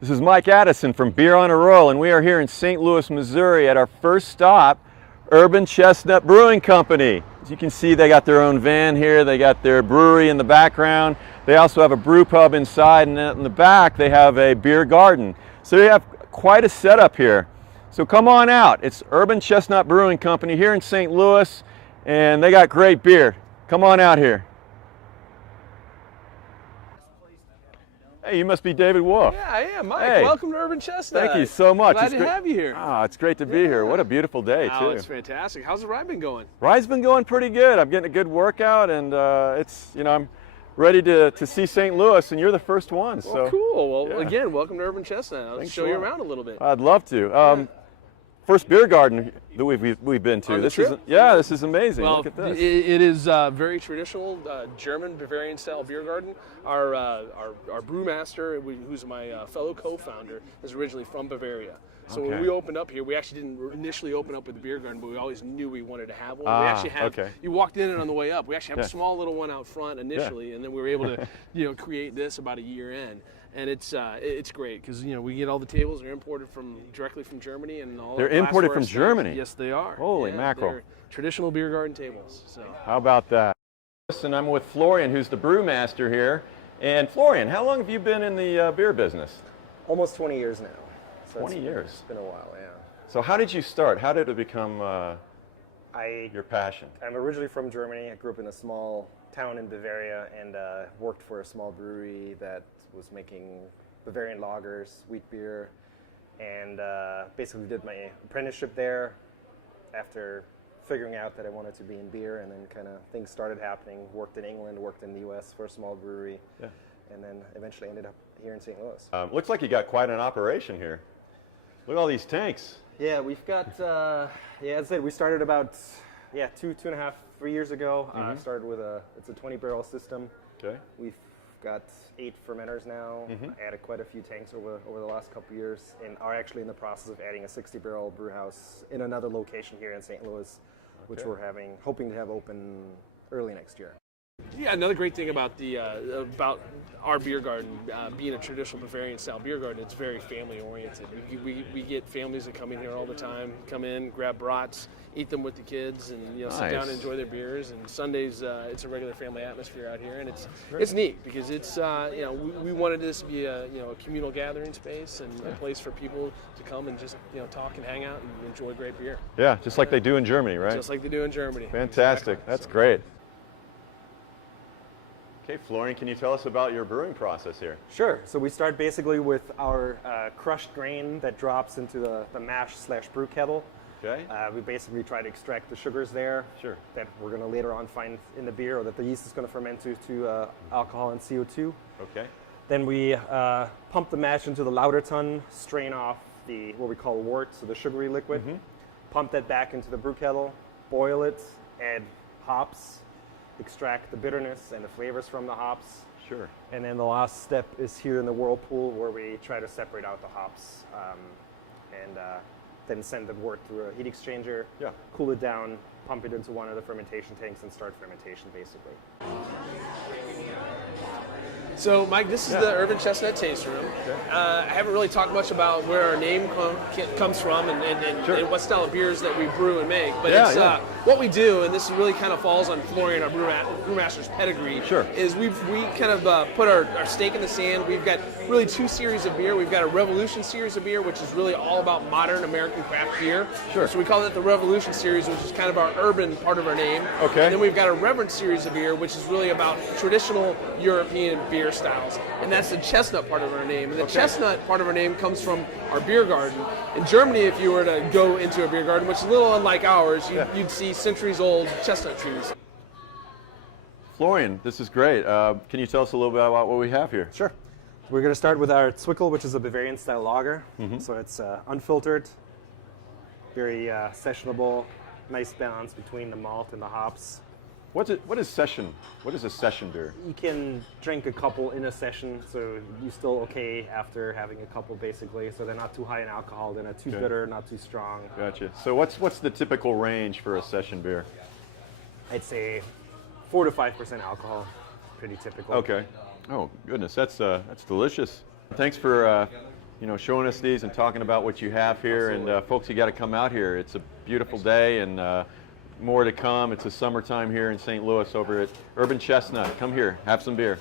This is Mike Addison from Beer on a Roll, and we are here in St. Louis, Missouri at our first stop, Urban Chestnut Brewing Company. As you can see, they got their own van here, they got their brewery in the background, they also have a brew pub inside, and in the back they have a beer garden. So they have quite a setup here. So come on out. It's Urban Chestnut Brewing Company here in St. Louis, and they got great beer. Come on out here. Hey, you must be David Wolf. Yeah, I am. Mike, hey. Welcome to Urban Chestnut. Thank you so much. Glad to have you here. Oh, it's great to be here. What a beautiful day, too. Oh, it's fantastic. How's the ride been going? Ride's been going pretty good. I'm getting a good workout, and I'm ready to see St. Louis, and you're the first one. Well, so cool. Well, yeah. Again, welcome to Urban Chestnut. I'll Thanks show you around a little bit. I'd love to. First beer garden that we've been to. This is amazing. Well, look at this. It is very traditional German Bavarian style beer garden. Our brewmaster, who's my fellow co-founder, is originally from Bavaria. So when we opened up here, we actually didn't initially open up with the beer garden, but we always knew we wanted to have one. We actually have. You walked in and on the way up, we actually have a small little one out front initially, and then we were able to, create this about a year in. And it's great because we get all the tables. They're imported directly from Germany, and all. They're imported from Germany. Yes, they are. Holy mackerel! They're traditional beer garden tables. So how about that? And I'm with Florian, who's the brewmaster here. And Florian, how long have you been in the beer business? Almost 20 years now. So 20 years. It's been a while, yeah. So how did you start? How did it become your passion? I'm originally from Germany. I grew up in a small town in Bavaria and worked for a small brewery that was making Bavarian lagers, wheat beer, and basically did my apprenticeship there after figuring out that I wanted to be in beer, and then kind of things started happening. Worked in England, worked in the US for a small brewery, and then eventually ended up here in St. Louis. Looks like you got quite an operation here. Look at all these tanks. Yeah, we've got, as I said, we started about, 2.5, 3 years ago. Started with it's a 20-barrel system. Okay. We've got 8 fermenters now. Added quite a few tanks over the last couple of years, and are actually in the process of adding a 60-barrel brew house in another location here in St. Louis, which we're hoping to have open early next year. Yeah, another great thing about about our beer garden being a traditional Bavarian style beer garden, it's very family oriented. We get families that come in here all the time, come in, grab brats, eat them with the kids, and sit down and enjoy their beers. And Sundays it's a regular family atmosphere out here, and it's neat because it's we wanted this to be a communal gathering space and a place for people to come and just talk and hang out and enjoy great beer. Yeah, just like they do in Germany, right? Just like they do in Germany. Fantastic. Exactly. That's great. Okay, Florian, can you tell us about your brewing process here? Sure. So we start basically with our crushed grain that drops into the mash/brew kettle. Okay. We basically try to extract the sugars there that we're going to later on find in the beer, or that the yeast is going to ferment to alcohol and CO2. Okay. Then we pump the mash into the lauter tun, strain off what we call wort, so the sugary liquid, pump that back into the brew kettle, boil it, add hops, extract the bitterness and the flavors from the hops. Sure. And then the last step is here in the whirlpool, where we try to separate out the hops and then send the wort through a heat exchanger, cool it down, pump it into one of the fermentation tanks, and start fermentation basically. So, Mike, this is the Urban Chestnut Taste Room. I haven't really talked much about where our name comes from and what style of beers that we brew and make. But what we do, and this really kind of falls on Florian, our brewmaster's pedigree, is we kind of put our stake in the sand. We've got really 2 series of beer. We've got a Revolution series of beer, which is really all about modern American craft beer. So we call it the Revolution series, which is kind of our urban part of our name. Okay. And then we've got a Reverence series of beer, which is really about traditional European beer styles, and that's the chestnut part of our name. And the chestnut part of our name comes from our beer garden. In Germany, if you were to go into a beer garden, which is a little unlike ours, you'd see centuries-old chestnut trees. Florian, this is great. Can you tell us a little bit about what we have here? Sure. We're going to start with our Zwickel, which is a Bavarian-style lager. So it's unfiltered, very sessionable, nice balance between the malt and the hops. What is session? What is a session beer? You can drink a couple in a session, so you're still okay after having a couple, basically. So they're not too high in alcohol, they're not too bitter, not too strong. Gotcha. So what's the typical range for a session beer? I'd say 4 to 5% alcohol, pretty typical. Okay. Oh goodness, that's delicious. Thanks for showing us these and talking about what you have here. Absolutely. And folks, you got to come out here. It's a beautiful day, and more to come. It's a summertime here in St. Louis over at Urban Chestnut. Come here, have some beer.